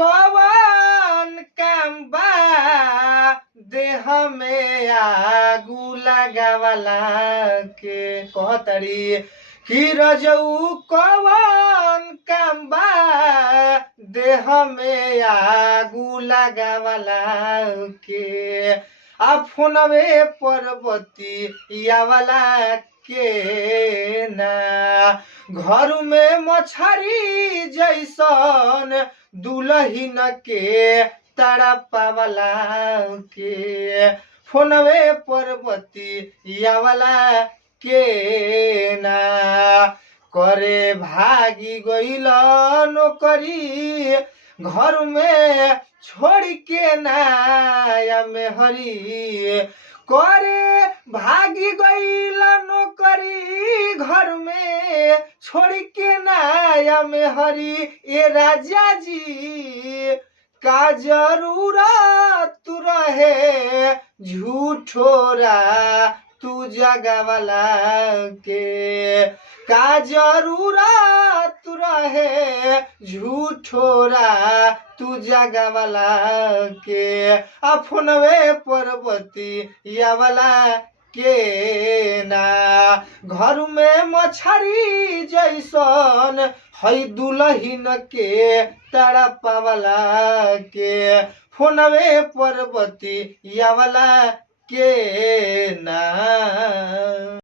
कवन काम बा देह में आगू लगावला के कहतरी कि रजऊ कवन काम बा देह में आगू लगावला के आ फोनवे परबती यावला के ना घर में मछरी जैसन दुलहिन के तड़पावला के फोनवे परबती यावला के ना करे भागी गइल नौकरी घर में छोड़ के नाया में हरी करे भागी गइल नौकरी घर में छोड़ के नाया में हरी ए राजा जी का जरूरत रहे झूठोरा तू जगावला के का जरूरत रहे झूठोरा तू जगावला के फोनवे परबती यावला के ना घर में मछरी जैसन है दुलहिन के तड़पावला के फोनवे परबती यावला के ना।